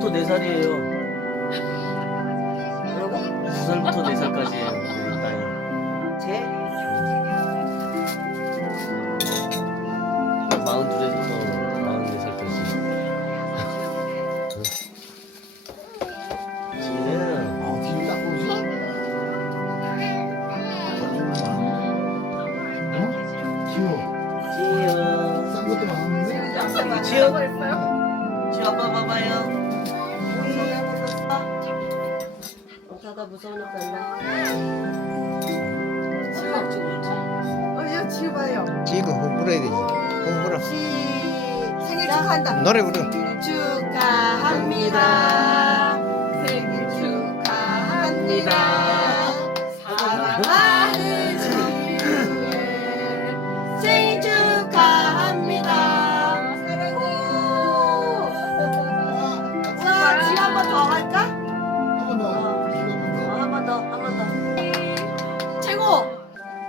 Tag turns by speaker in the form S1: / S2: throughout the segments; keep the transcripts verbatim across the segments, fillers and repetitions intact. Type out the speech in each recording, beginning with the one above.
S1: 살부터 네 살이에요.
S2: 뭐라고?
S1: 두 살부터 네 살까지예요. 우리 딸이.
S2: 제?
S1: 마흔둘에서 마흔네 살까지. 지금
S3: 아, 뒤를 딱 보지? 어? 지호.
S1: 지효.
S3: 싼 것도 많은데?
S1: 지효.
S2: 했어요?
S1: 지효 아빠 봐봐요.
S2: 닫아 무서우니까 나. 지우 지우.
S4: 어, 이거 지우봐요.
S5: 지금 호불해야 되지. 호불아.
S4: 시 생일 축하한다.
S5: 노래 부르.
S4: 축하합니다. 생일 축하합니다. 사랑하는 지우의 생일 축하합니다. 사랑해요. 와, 지우 한 번 더 할까?
S3: 한 번 더. 기가 한 번 더.
S2: 한 번 더, 한 번 더.
S4: 최고.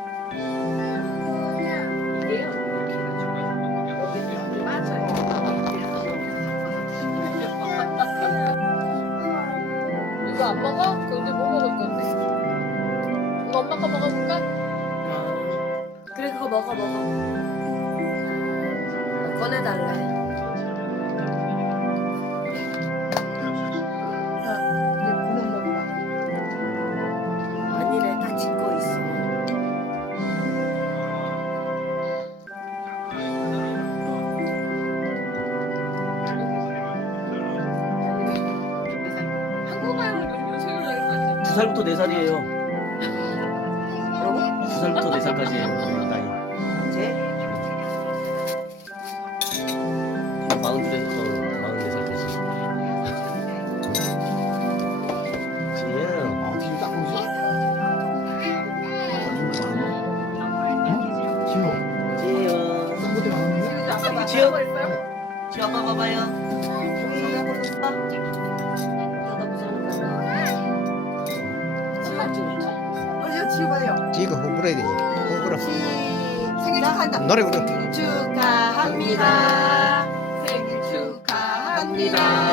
S6: 이거 안 먹어? 근데 뭐 먹을 건데? 이거 엄마 거 먹어볼까?
S2: 그래, 그거 먹어, 먹어. 어, 꺼내달래. 아니래, 다 짓고 있어.
S6: 한국말로 요즘 요청을 하는 거 같아.
S1: 두 살부터 네 살이에요.
S2: 뭐라고?
S1: 두 살부터 네 살까지예요. 우리 딸이.
S2: 제?
S1: 마흔둘에서 마흔네 살까지. 지금
S3: 아, 뒤를 딱 보지? 어? 지호.
S1: 지효.
S3: 싼 것도 많은데?
S1: 지효. 지효 아빠 봐봐요.
S2: 닫아 무서우니까 나. 지우 지우.
S4: 어, 이거 지우봐요.
S5: 지금 호불해야 되지. 호불아.
S4: 시 생일 축하한다.
S5: 노래 부르.
S4: 축하합니다. 생일 축하합니다.